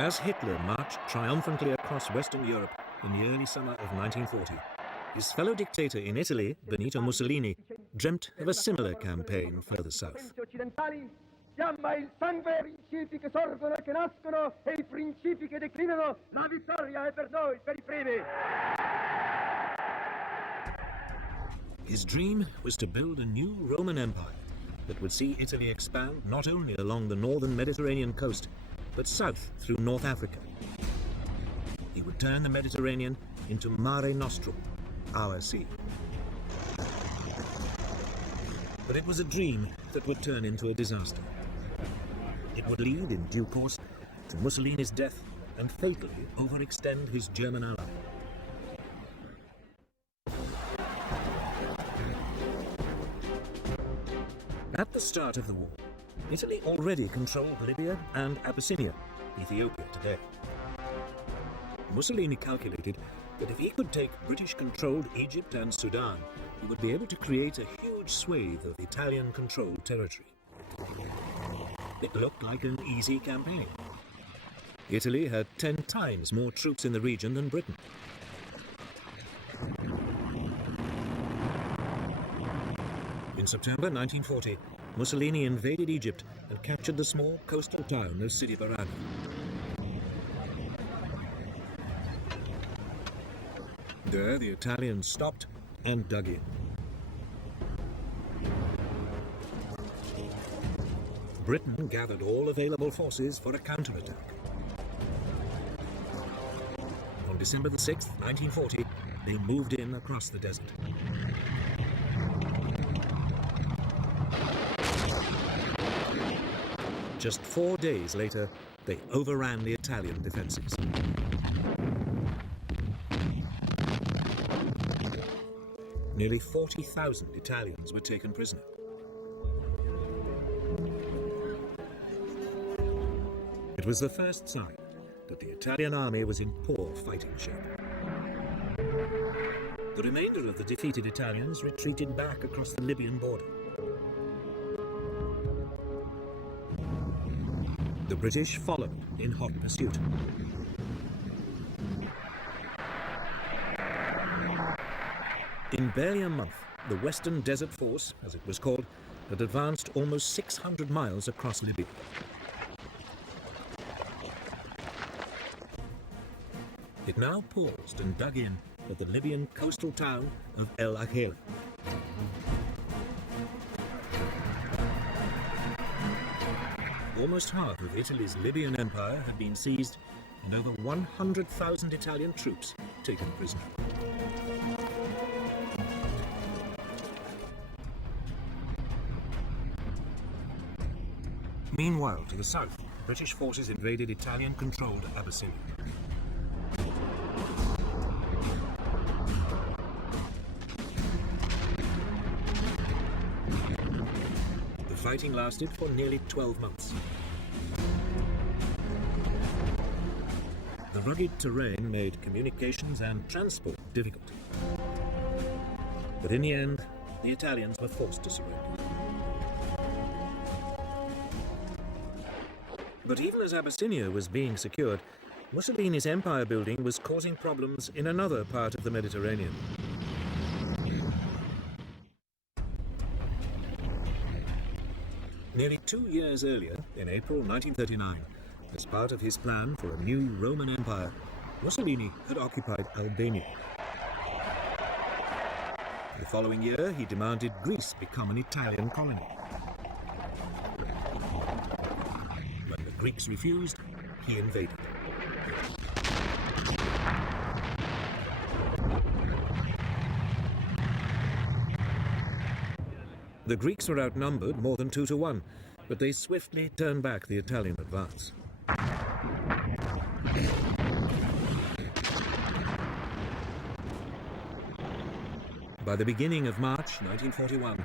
As Hitler marched triumphantly across Western Europe in the early summer of 1940, his fellow dictator in Italy, Benito Mussolini, dreamt of a similar campaign further south. Fiamma il sangue ai principi che sorgono e che nascono e i principi che declinano. La vittoria è per noi, per I primi. His dream was to build a new Roman Empire that would see Italy expand not only along the northern Mediterranean coast, but south through North Africa. He would turn the Mediterranean into Mare Nostrum, our sea. But it was a dream that would turn into a disaster. It would lead, in due course, to Mussolini's death and fatally overextend his German ally. At the start of the war, Italy already controlled Libya and Abyssinia, Ethiopia today. Mussolini calculated that if he could take British-controlled Egypt and Sudan, he would be able to create a huge swathe of Italian-controlled territory. It looked like an easy campaign. Italy had 10 times more troops in the region than Britain. In September 1940, Mussolini invaded Egypt and captured the small coastal town of Sidi Barrani. There, the Italians stopped and dug in. Britain gathered all available forces for a counterattack. On December the 6th, 1940, they moved in across the desert. Just 4 days later, they overran the Italian defenses. Nearly 40,000 Italians were taken prisoner. It was the first sign that the Italian army was in poor fighting shape. The remainder of the defeated Italians retreated back across the Libyan border. The British followed in hot pursuit. In barely a month, the Western Desert Force, as it was called, had advanced almost 600 miles across Libya. It now paused and dug in at the Libyan coastal town of El Agheila. Almost half of Italy's Libyan empire had been seized and over 100,000 Italian troops taken prisoner. Meanwhile, to the south, British forces invaded Italian-controlled Abyssinia. The fighting lasted for nearly 12 months. The rugged terrain made communications and transport difficult. But in the end, the Italians were forced to surrender. But even as Abyssinia was being secured, Mussolini's empire building was causing problems in another part of the Mediterranean. Nearly 2 years earlier, in April 1939, as part of his plan for a new Roman Empire, Mussolini had occupied Albania. The following year, he demanded Greece become an Italian colony. When the Greeks refused, he invaded. The Greeks were outnumbered more than 2 to 1, but they swiftly turned back the Italian advance. By the beginning of March 1941,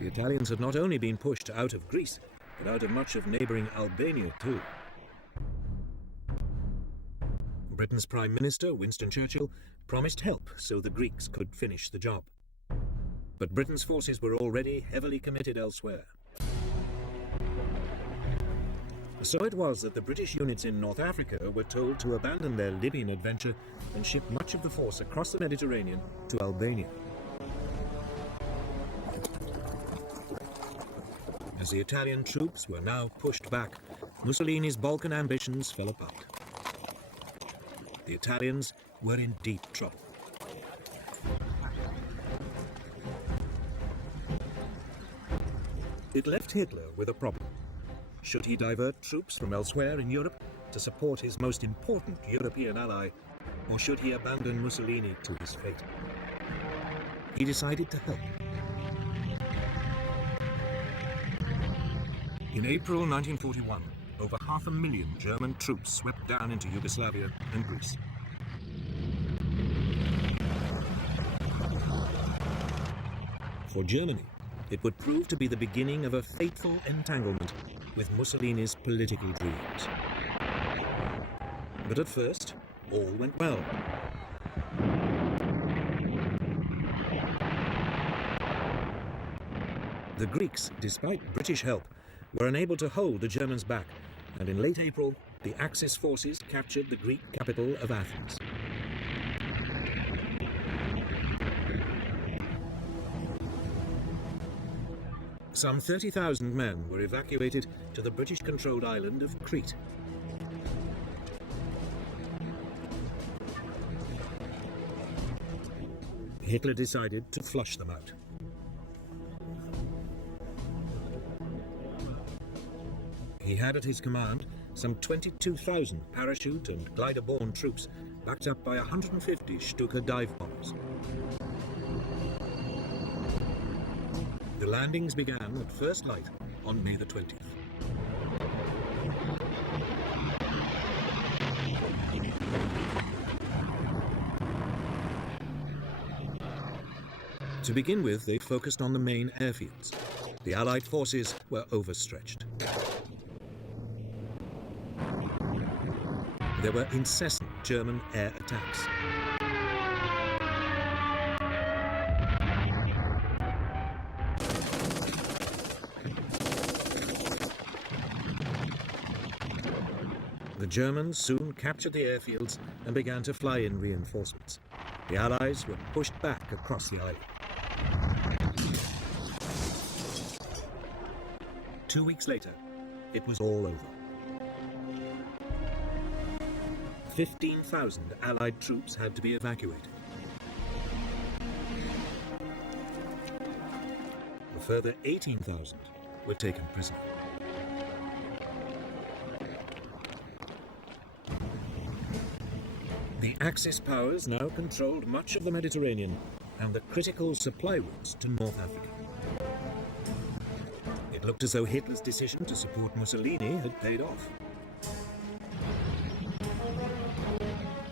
the Italians had not only been pushed out of Greece, but out of much of neighboring Albania too. Britain's Prime Minister, Winston Churchill, promised help so the Greeks could finish the job. But Britain's forces were already heavily committed elsewhere. So it was that the British units in North Africa were told to abandon their Libyan adventure and ship much of the force across the Mediterranean to Albania. As the Italian troops were now pushed back, Mussolini's Balkan ambitions fell apart. The Italians were in deep trouble. It left Hitler with a problem. Should he divert troops from elsewhere in Europe to support his most important European ally, or should he abandon Mussolini to his fate? He decided to help. In April 1941, over 500,000 German troops swept down into Yugoslavia and Greece. For Germany, it would prove to be the beginning of a fateful entanglement with Mussolini's political dreams. But at first, all went well. The Greeks, despite British help, were unable to hold the Germans back, and in late April, the Axis forces captured the Greek capital of Athens. Some 30,000 men were evacuated to the British-controlled island of Crete. Hitler decided to flush them out. He had at his command some 22,000 parachute and glider-borne troops, backed up by 150 Stuka dive bombers. The landings began at first light on May the 20th. To begin with, they focused on the main airfields. The Allied forces were overstretched. There were incessant German air attacks. The Germans soon captured the airfields and began to fly in reinforcements. The Allies were pushed back across the island. 2 weeks later, it was all over. 15,000 Allied troops had to be evacuated. A further 18,000 were taken prisoner. The Axis powers now controlled much of the Mediterranean and the critical supply routes to North Africa. It looked as though Hitler's decision to support Mussolini had paid off.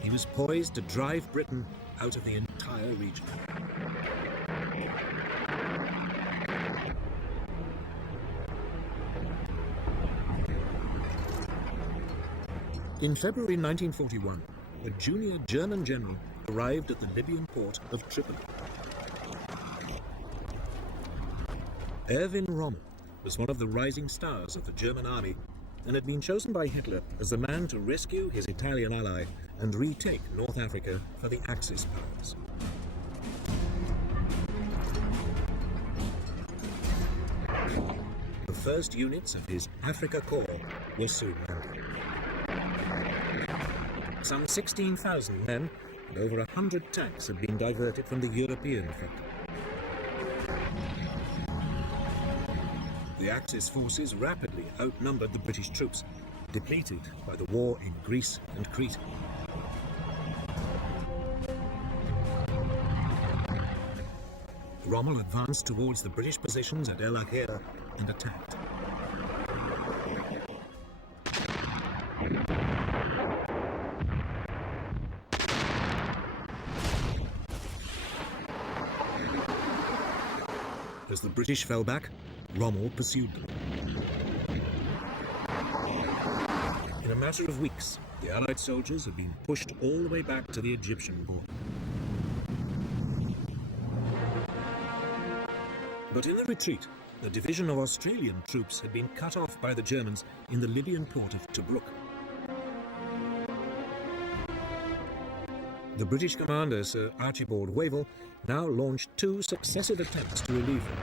He was poised to drive Britain out of the entire region. In February 1941, a junior German general arrived at the Libyan port of Tripoli. Erwin Rommel was one of the rising stars of the German army and had been chosen by Hitler as the man to rescue his Italian ally and retake North Africa for the Axis powers. The first units of his Africa Corps were soon landing. Some 16,000 men and over 100 tanks had been diverted from the European front. The Axis forces rapidly outnumbered the British troops, depleted by the war in Greece and Crete. Rommel advanced towards the British positions at El Ahira and attacked. As the British fell back, Rommel pursued them. In a matter of weeks, the Allied soldiers had been pushed all the way back to the Egyptian border. But in the retreat, A division of Australian troops had been cut off by the Germans in the Libyan port of Tobruk. The British commander, Sir Archibald Wavell, now launched 2 successive attempts to relieve them.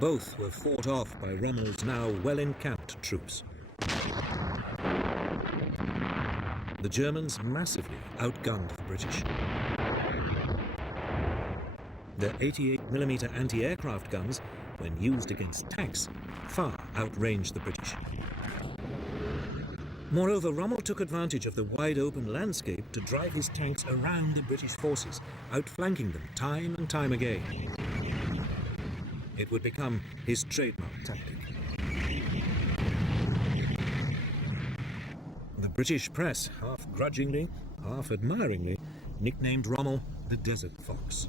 Both were fought off by Rommel's now well-encamped troops. The Germans massively outgunned the British. Their 88mm anti-aircraft guns, when used against tanks, far outranged the British. Moreover, Rommel took advantage of the wide-open landscape to drive his tanks around the British forces, outflanking them time and time again. It would become his trademark tactic. The British press, half grudgingly, half admiringly, nicknamed Rommel the Desert Fox.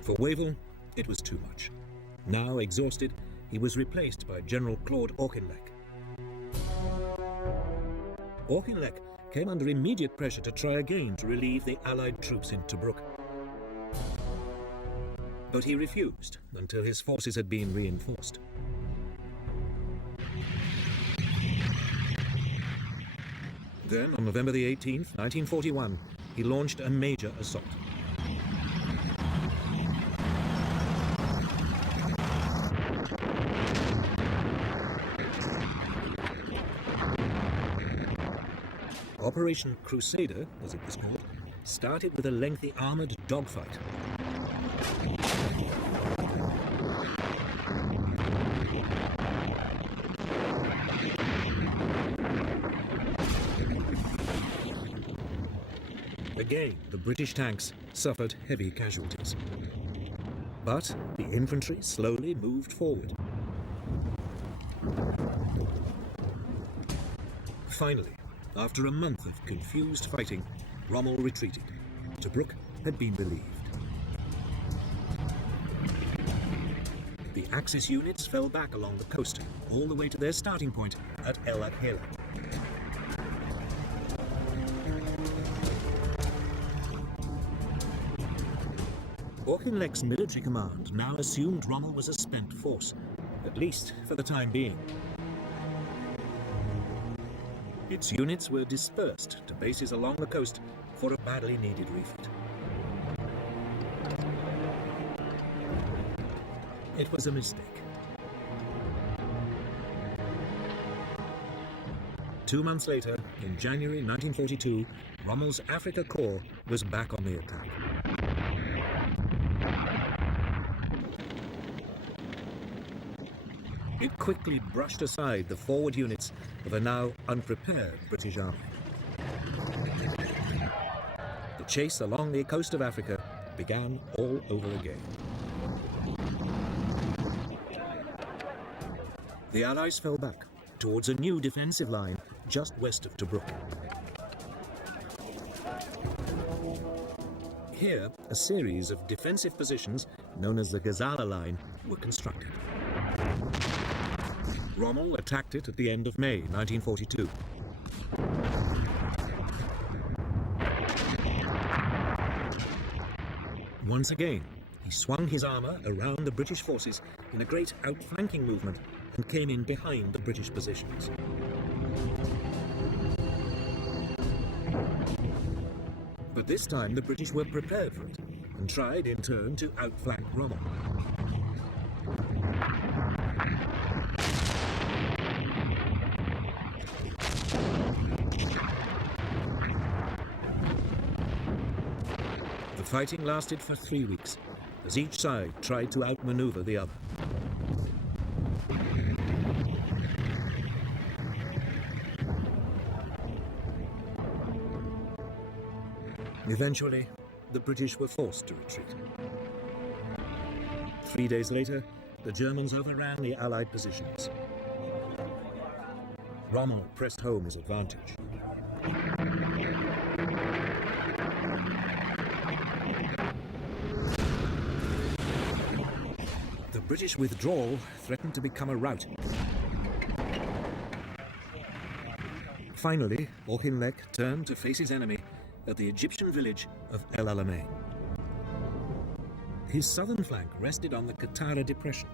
For Wavell, it was too much. Now exhausted, he was replaced by General Claude Auchinleck. Auchinleck came under immediate pressure to try again to relieve the Allied troops in Tobruk. But he refused until his forces had been reinforced. Then, on November the 18th, 1941, he launched a major assault. Operation Crusader, as it was called, started with a lengthy armoured dogfight. Again, the British tanks suffered heavy casualties. But the infantry slowly moved forward. Finally, after a month of confused fighting, Rommel retreated. Tobruk had been relieved. The Axis units fell back along the coast, all the way to their starting point at El Akhela. Auchinleck's military command now assumed Rommel was a spent force, at least for the time being. Its units were dispersed to bases along the coast for a badly needed refit. It was a mistake. 2 months later, in January 1942, Rommel's Afrika Korps was back on the attack. It quickly brushed aside the forward units of a now unprepared British army. The chase along the coast of Africa began all over again. The Allies fell back towards a new defensive line just west of Tobruk. Here, a series of defensive positions, known as the Gazala Line, were constructed. Rommel attacked it at the end of May 1942. Once again, he swung his armour around the British forces in a great outflanking movement and came in behind the British positions. But this time the British were prepared for it and tried in turn to outflank Rommel. The fighting lasted for 3 weeks, as each side tried to outmaneuver the other. Eventually, the British were forced to retreat. 3 days later, the Germans overran the Allied positions. Rommel pressed home his advantage. The British withdrawal threatened to become a rout. Finally, Auchinleck turned to face his enemy at the Egyptian village of El Alamein. His southern flank rested on the Qattara Depression,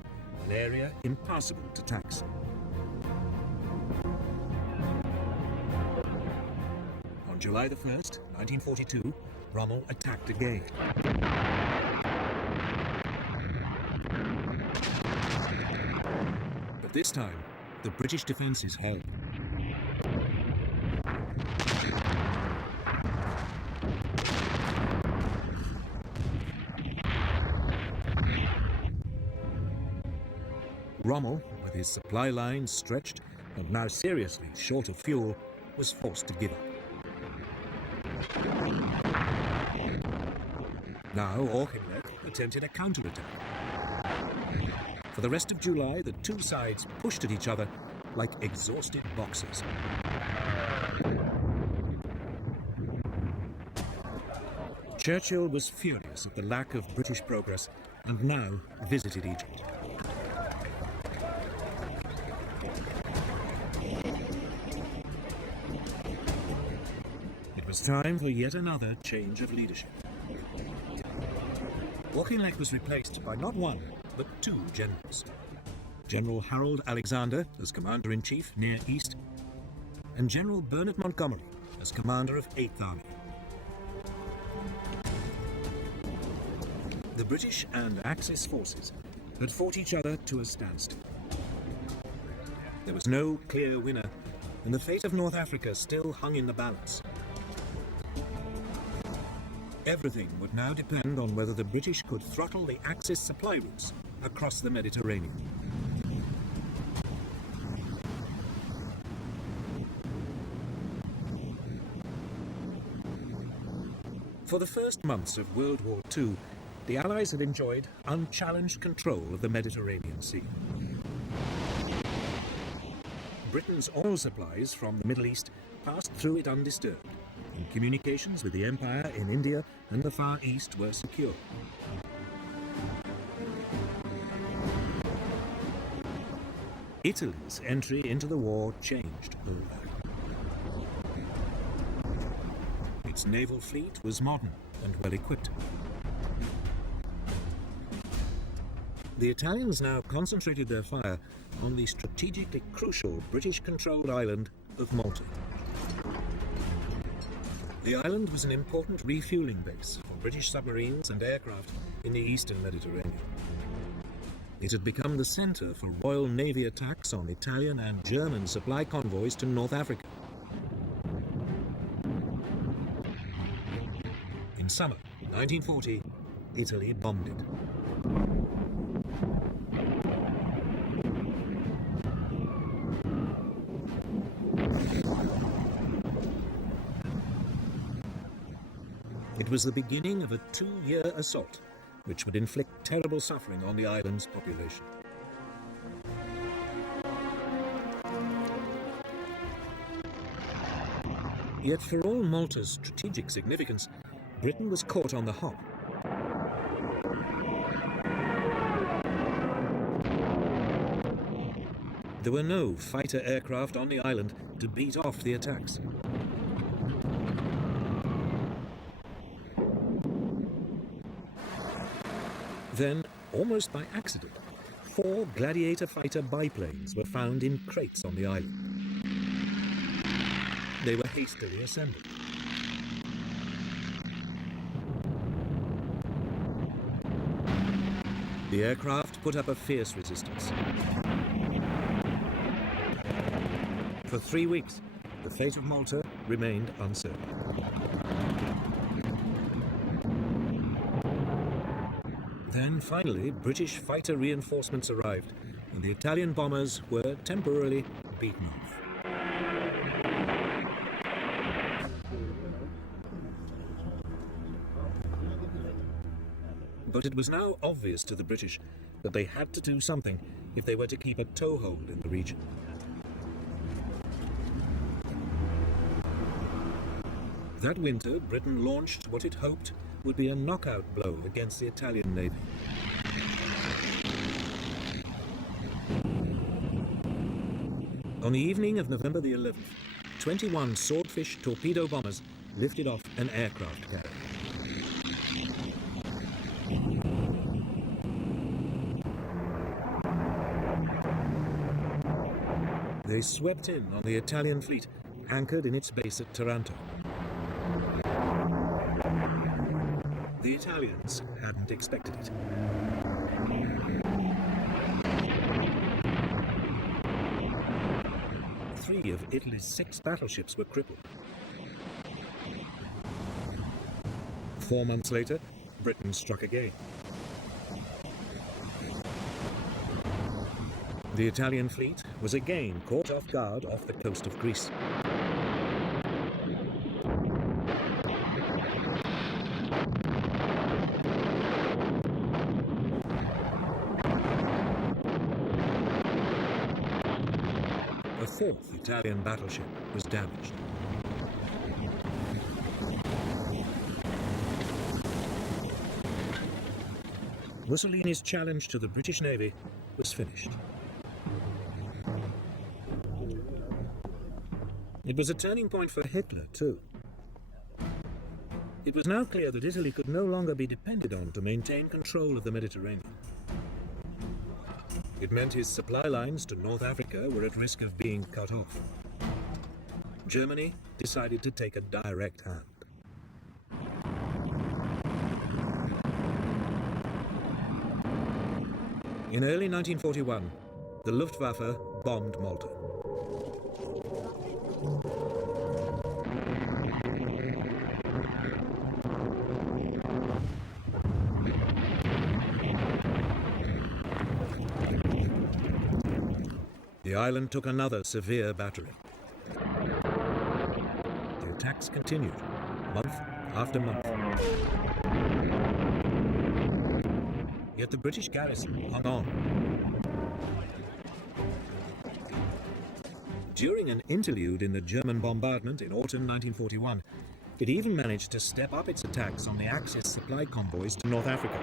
an area impassable to tanks. On July the 1st, 1942, Rommel attacked again. But this time, the British defences held. Rommel, with his supply lines stretched and now seriously short of fuel, was forced to give up. Now Auchinleck attempted a counterattack. For the rest of July, the two sides pushed at each other like exhausted boxers. Churchill was furious at the lack of British progress and now visited Egypt. It was time for yet another change of leadership. Auchinleck was replaced by not one, but two generals. General Harold Alexander as Commander-in-Chief Near East, and General Bernard Montgomery as Commander of 8th Army. The British and Axis forces had fought each other to a standstill. There was no clear winner, and the fate of North Africa still hung in the balance. Everything would now depend on whether the British could throttle the Axis supply routes across the Mediterranean. For the first months of World War II, the Allies had enjoyed unchallenged control of the Mediterranean Sea. Britain's oil supplies from the Middle East passed through it undisturbed, and communications with the Empire in India and the Far East were secure. Italy's entry into the war changed all that. Its naval fleet was modern and well equipped. The Italians now concentrated their fire on the strategically crucial British-controlled island of Malta. The island was an important refueling base for British submarines and aircraft in the eastern Mediterranean. It had become the centre for Royal Navy attacks on Italian and German supply convoys to North Africa. In summer 1940, Italy bombed it. It was the beginning of a 2-year assault, which would inflict terrible suffering on the island's population. Yet for all Malta's strategic significance, Britain was caught on the hop. There were no fighter aircraft on the island to beat off the attacks. Then, almost by accident, 4 Gladiator fighter biplanes were found in crates on the island. They were hastily assembled. The aircraft put up a fierce resistance. For 3 weeks, the fate of Malta remained uncertain. Then, finally, British fighter reinforcements arrived, and the Italian bombers were temporarily beaten off. But it was now obvious to the British that they had to do something if they were to keep a toehold in the region. That winter, Britain launched what it hoped would be a knockout blow against the Italian Navy. On the evening of November the 11th, 21 Swordfish torpedo bombers lifted off an aircraft carrier. They swept in on the Italian fleet, anchored in its base at Taranto. The Italians hadn't expected it. Three of Italy's 6 battleships were crippled. 4 months later, Britain struck again. The Italian fleet was again caught off guard off the coast of Greece. A 4th Italian battleship was damaged. Mussolini's challenge to the British Navy was finished. It was a turning point for Hitler, too. It was now clear that Italy could no longer be depended on to maintain control of the Mediterranean. It meant his supply lines to North Africa were at risk of being cut off. Germany decided to take a direct hand. In early 1941, the Luftwaffe bombed Malta. The island took another severe battering. The attacks continued, month after month. Yet the British garrison hung on. During an interlude in the German bombardment in autumn 1941, it even managed to step up its attacks on the Axis supply convoys to North Africa.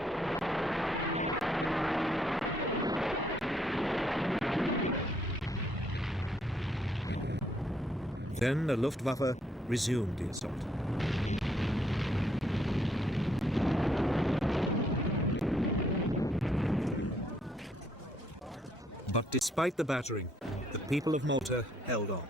Then the Luftwaffe resumed the assault. But despite the battering, the people of Malta held on.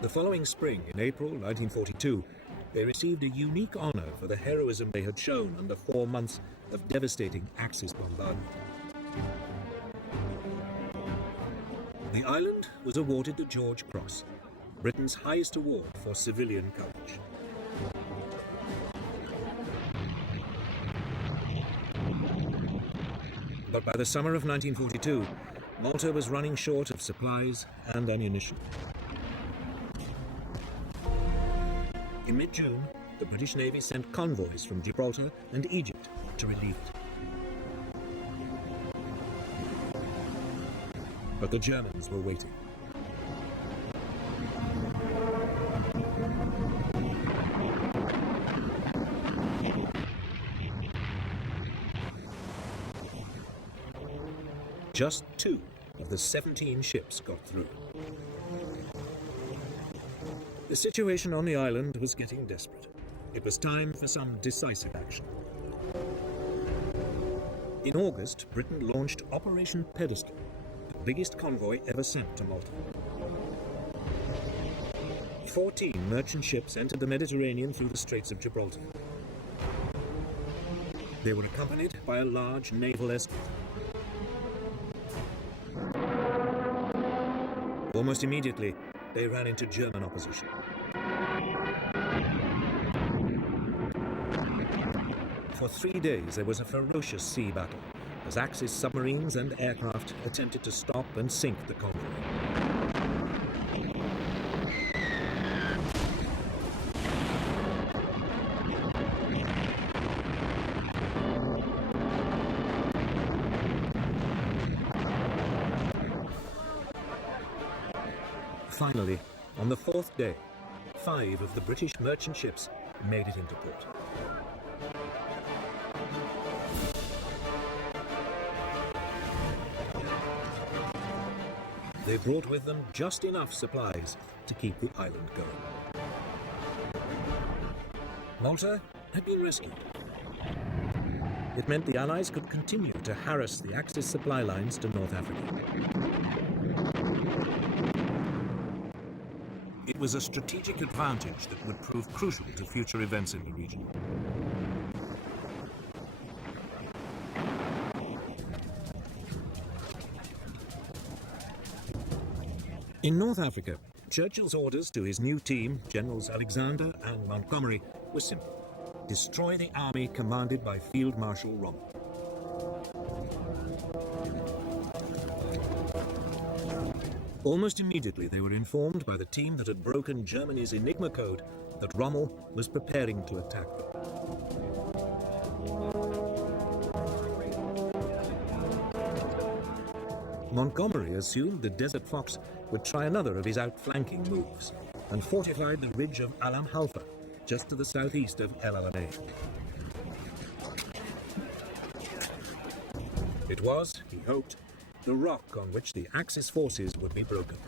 The following spring, in April 1942, they received a unique honor for the heroism they had shown under 4 months of devastating Axis bombardment. The island was awarded the George Cross, Britain's highest award for civilian courage. But by the summer of 1942, Malta was running short of supplies and ammunition. In mid-June, the British Navy sent convoys from Gibraltar and Egypt to relieve it. But the Germans were waiting. Just 2 of the 17 ships got through. The situation on the island was getting desperate. It was time for some decisive action. In August, Britain launched Operation Pedestal, the biggest convoy ever sent to Malta. 14 merchant ships entered the Mediterranean through the Straits of Gibraltar. They were accompanied by a large naval escort. Almost immediately, they ran into German opposition. For 3 days, there was a ferocious sea battle as Axis submarines and aircraft attempted to stop and sink the convoy. Finally, on the 4th day, 5 of the British merchant ships made it into port. They brought with them just enough supplies to keep the island going. Malta had been rescued. It meant the Allies could continue to harass the Axis supply lines to North Africa. It was a strategic advantage that would prove crucial to future events in the region. In North Africa, Churchill's orders to his new team, Generals Alexander and Montgomery, were simple: destroy the army commanded by Field Marshal Rommel. Almost immediately, they were informed by the team that had broken Germany's Enigma code that Rommel was preparing to attack them. Montgomery assumed the Desert Fox would try another of his outflanking moves and fortified the ridge of Alam Halfa, just to the southeast of El Alamein. It was, he hoped, the rock on which the Axis forces would be broken.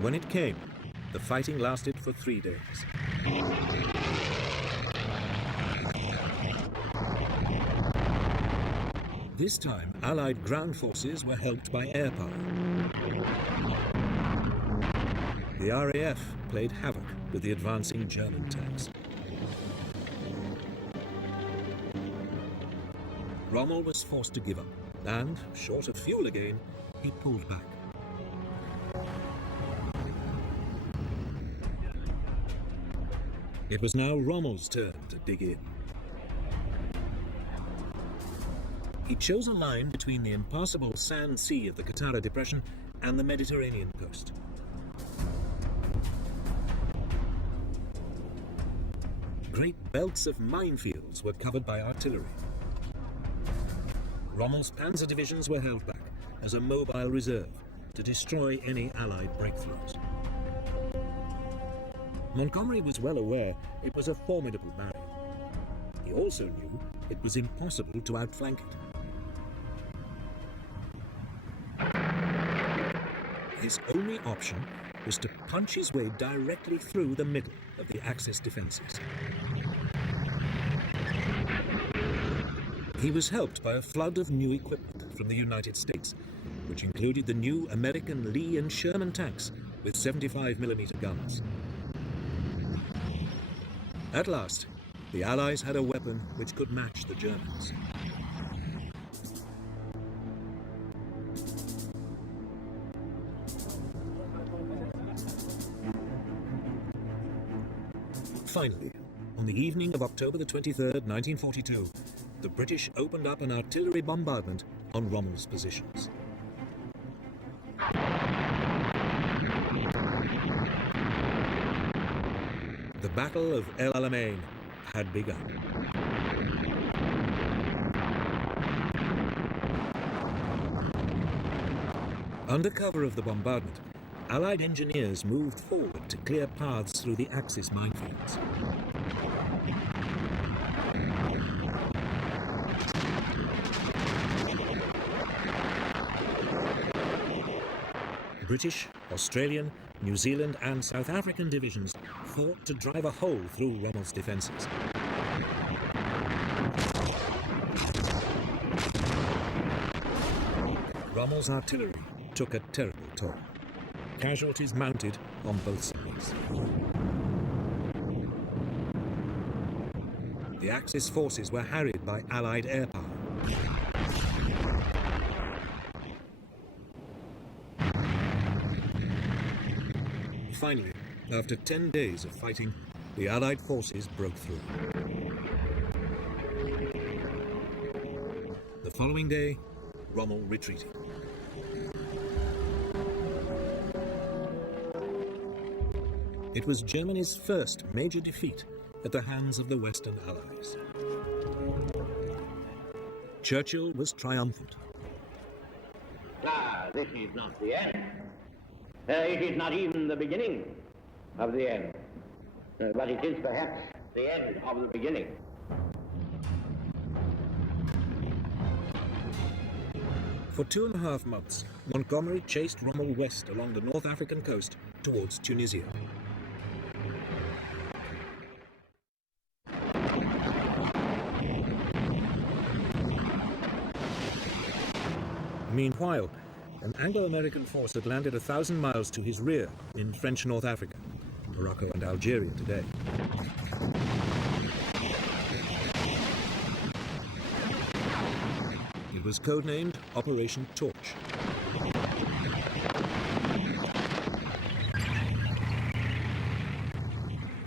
When it came, the fighting lasted for 3 days. This time, Allied ground forces were helped by air power. The RAF played havoc with the advancing German tanks. Rommel was forced to give up, and, short of fuel again, he pulled back. It was now Rommel's turn to dig in. He chose a line between the impassable sand sea of the Qattara Depression and the Mediterranean coast. Great belts of minefields were covered by artillery. Rommel's panzer divisions were held back as a mobile reserve to destroy any Allied breakthroughs. Montgomery was well aware it was a formidable barrier. He also knew it was impossible to outflank it. His only option was to punch his way directly through the middle of the Axis defenses. He was helped by a flood of new equipment from the United States, which included the new American Lee and Sherman tanks with 75mm guns. At last, the Allies had a weapon which could match the Germans. Finally, on the evening of October the 23rd, 1942, the British opened up an artillery bombardment on Rommel's positions. The Battle of El Alamein had begun. Under cover of the bombardment, Allied engineers moved forward to clear paths through the Axis minefields. British, Australian, New Zealand and South African divisions fought to drive a hole through Rommel's defences. Rommel's artillery took a terrible toll. Casualties mounted on both sides. The Axis forces were harried by Allied air power. Finally, after 10 days of fighting, the Allied forces broke through. The following day, Rommel retreated. It was Germany's first major defeat at the hands of the Western Allies. Churchill was triumphant. This is not the end. It is not even the beginning of the end. But it is perhaps the end of the beginning. For 2.5 months, Montgomery chased Rommel west along the North African coast towards Tunisia. Meanwhile, an Anglo-American force had landed 1,000 miles to his rear in French North Africa, Morocco and Algeria today. It was codenamed Operation Torch.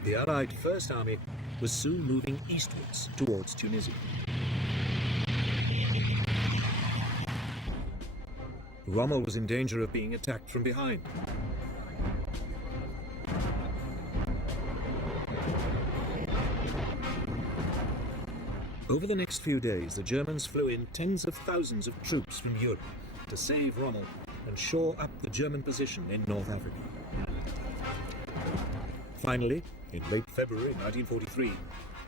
The Allied First Army was soon moving eastwards towards Tunisia. Rommel was in danger of being attacked from behind. Over the next few days, the Germans flew in tens of thousands of troops from Europe to save Rommel and shore up the German position in North Africa. Finally, in late February 1943,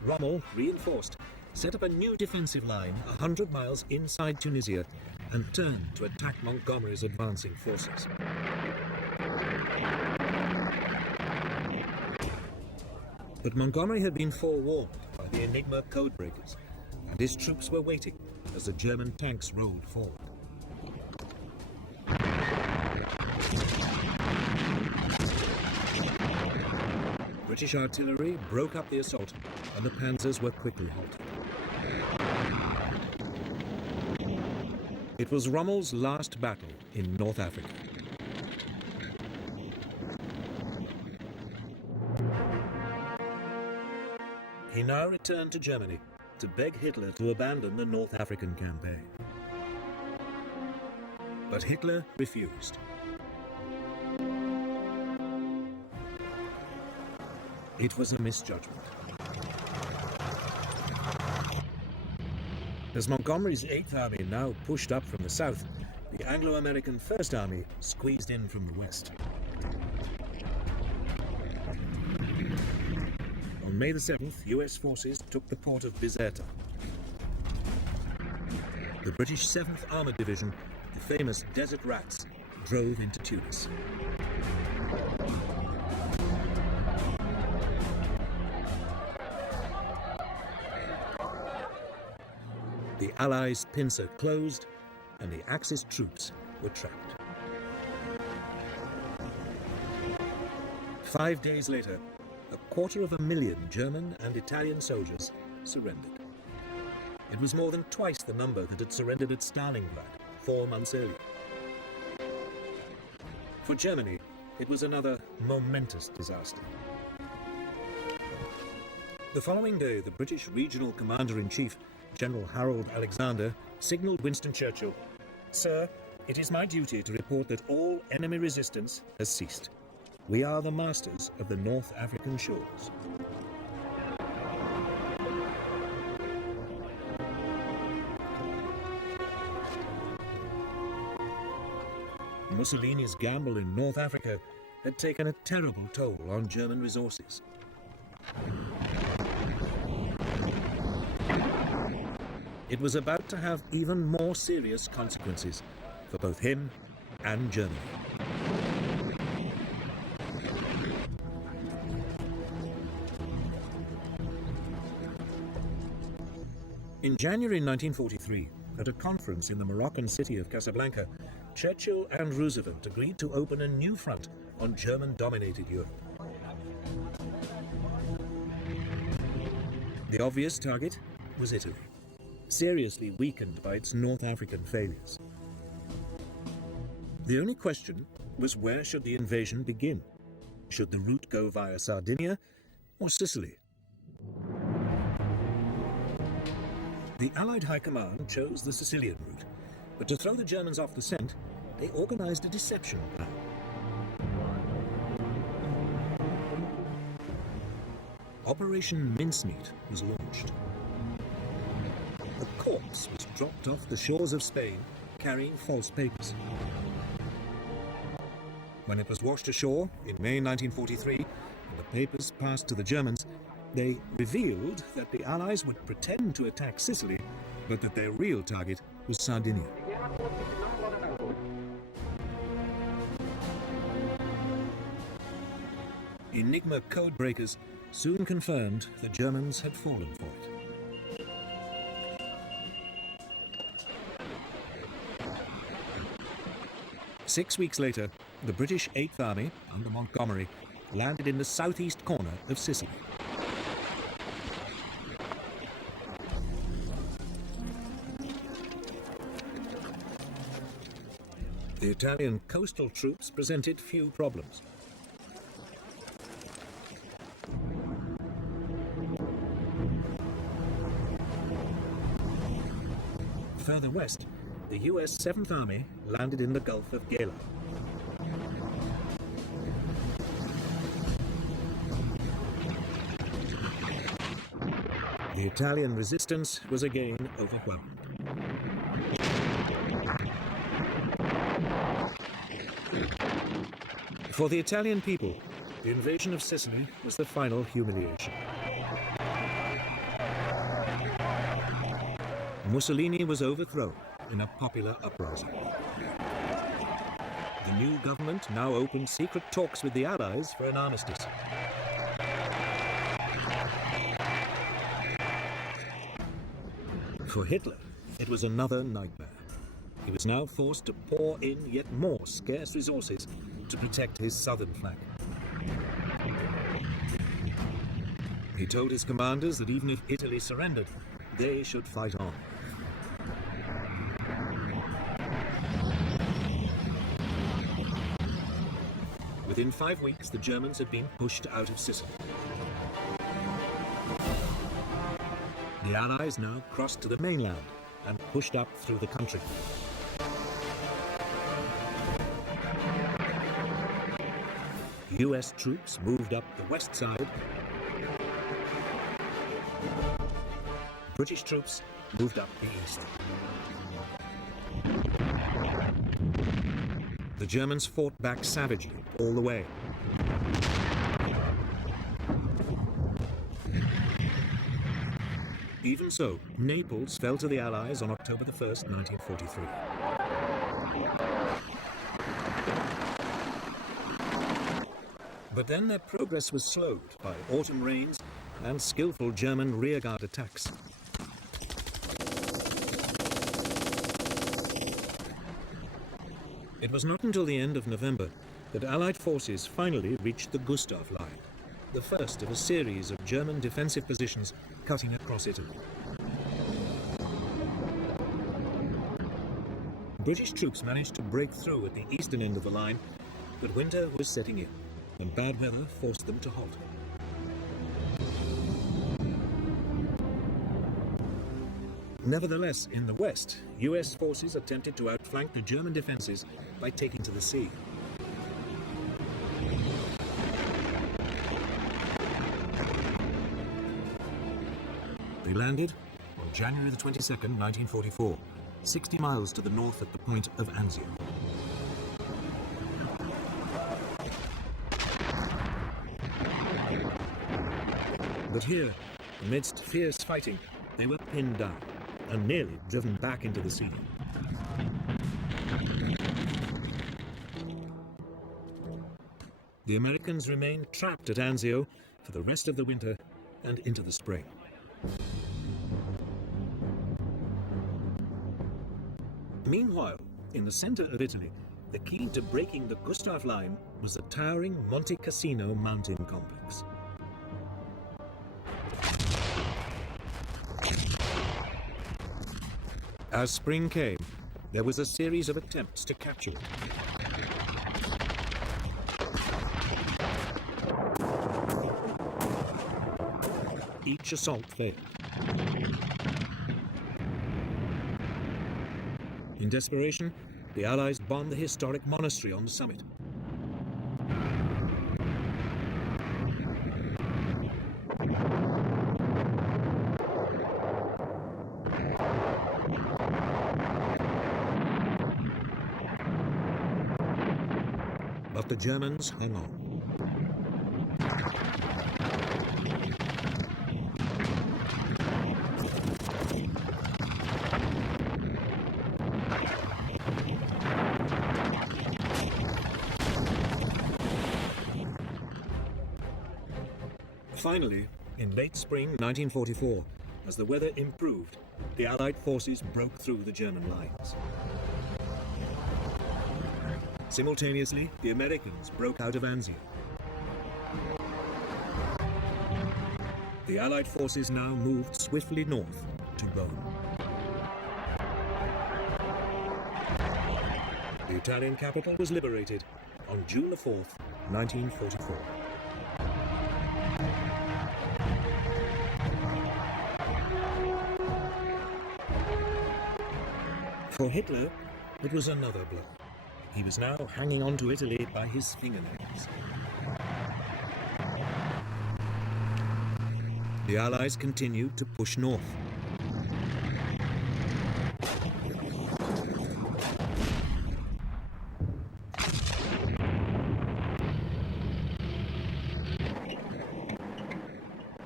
Rommel, reinforced, set up a new defensive line 100 miles inside Tunisia and turned to attack Montgomery's advancing forces. But Montgomery had been forewarned by the Enigma codebreakers, and his troops were waiting as the German tanks rolled forward. British artillery broke up the assault, and the panzers were quickly halted. It was Rommel's last battle in North Africa. He now returned to Germany to beg Hitler to abandon the North African campaign. But Hitler refused. It was a misjudgment. As Montgomery's 8th Army now pushed up from the south, the Anglo-American First Army squeezed in from the west. On May the 7th, US forces took the port of Bizerta. The British 7th Armoured Division, the famous Desert Rats, drove into Tunis. The Allies' pincer closed, and the Axis troops were trapped. 5 days later, 250,000 German and Italian soldiers surrendered. It was more than twice the number that had surrendered at Stalingrad 4 months earlier. For Germany, it was another momentous disaster. The following day, the British Regional Commander-in-Chief, General Harold Alexander, signalled Winston Churchill, "Sir, it is my duty to report that all enemy resistance has ceased. We are the masters of the North African shores." Mussolini's gamble in North Africa had taken a terrible toll on German resources. It was about to have even more serious consequences for both him and Germany. In January 1943, at a conference in the Moroccan city of Casablanca, Churchill and Roosevelt agreed to open a new front on German-dominated Europe. The obvious target was Italy, seriously weakened by its North African failures. The only question was, where should the invasion begin? Should the route go via Sardinia or Sicily? The Allied High Command chose the Sicilian route, but to throw the Germans off the scent, they organized a deception plan. Operation Mincemeat was launched. A corpse was dropped off the shores of Spain carrying false papers. When it was washed ashore in May 1943 and the papers passed to the Germans, they revealed that the Allies would pretend to attack Sicily, but that their real target was Sardinia. Enigma code breakers soon confirmed the Germans had fallen for it. Six weeks later, the British Eighth Army, under Montgomery, landed in the southeast corner of Sicily. The Italian coastal troops presented few problems. Further west, the US 7th Army landed in the Gulf of Gela. The Italian resistance was again overwhelmed. For the Italian people, the invasion of Sicily was the final humiliation. Mussolini was overthrown in a popular uprising. The new government now opened secret talks with the Allies for an armistice. For Hitler, it was another nightmare. He was now forced to pour in yet more scarce resources to protect his southern flank. He told his commanders that even if Italy surrendered, they should fight on. Within 5 weeks, the Germans had been pushed out of Sicily. The Allies now crossed to the mainland and pushed up through the country. US troops moved up the west side. British troops moved up the east. The Germans fought back savagely all the way. Even so, Naples fell to the Allies on October the 1st, 1943. But then their progress was slowed by autumn rains and skillful German rearguard attacks. It was not until the end of November that Allied forces finally reached the Gustav Line, the first of a series of German defensive positions cutting across Italy. British troops managed to break through at the eastern end of the line, but winter was setting in, and bad weather forced them to halt. Nevertheless, in the west, US forces attempted to outflank the German defenses by taking to the sea. They landed on January the 22nd, 1944, 60 miles to the north at the point of Anzio. But here, amidst fierce fighting, they were pinned down and nearly driven back into the sea. The Americans remained trapped at Anzio for the rest of the winter and into the spring. Meanwhile, in the center of Italy, the key to breaking the Gustav Line was the towering Monte Cassino mountain complex. As spring came, there was a series of attempts to capture it. Each assault failed. In desperation, the Allies bombed the historic monastery on the summit. But the Germans hung on. Finally, in late spring 1944, as the weather improved, the Allied forces broke through the German lines. Simultaneously, the Americans broke out of Anzio. The Allied forces now moved swiftly north to Rome. The Italian capital was liberated on June the 4th, 1944. For Hitler, it was another blow. He was now hanging on to Italy by his fingernails. The Allies continued to push north.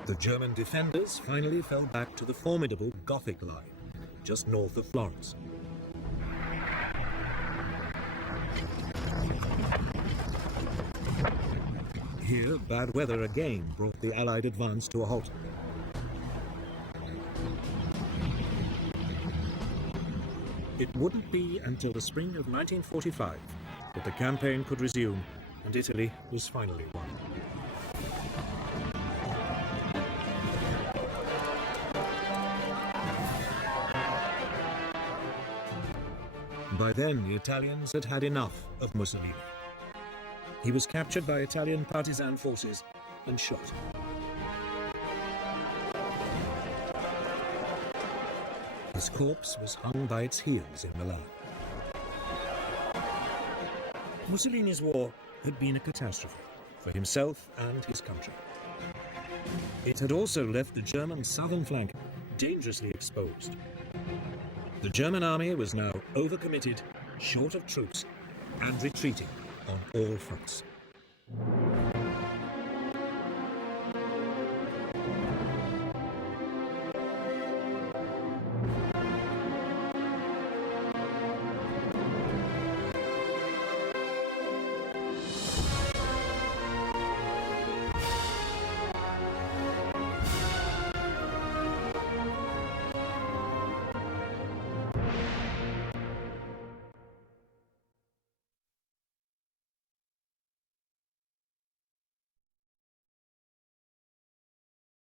The German defenders finally fell back to the formidable Gothic line, just north of Florence. Here, bad weather again brought the Allied advance to a halt. It wouldn't be until the spring of 1945 that the campaign could resume and Italy was finally won. By then, the Italians had had enough of Mussolini. He was captured by Italian partisan forces and shot. His corpse was hung by its heels in Milan. Mussolini's war had been a catastrophe for himself and his country. It had also left the German southern flank dangerously exposed. The German army was now overcommitted, short of troops, and retreating on all fronts.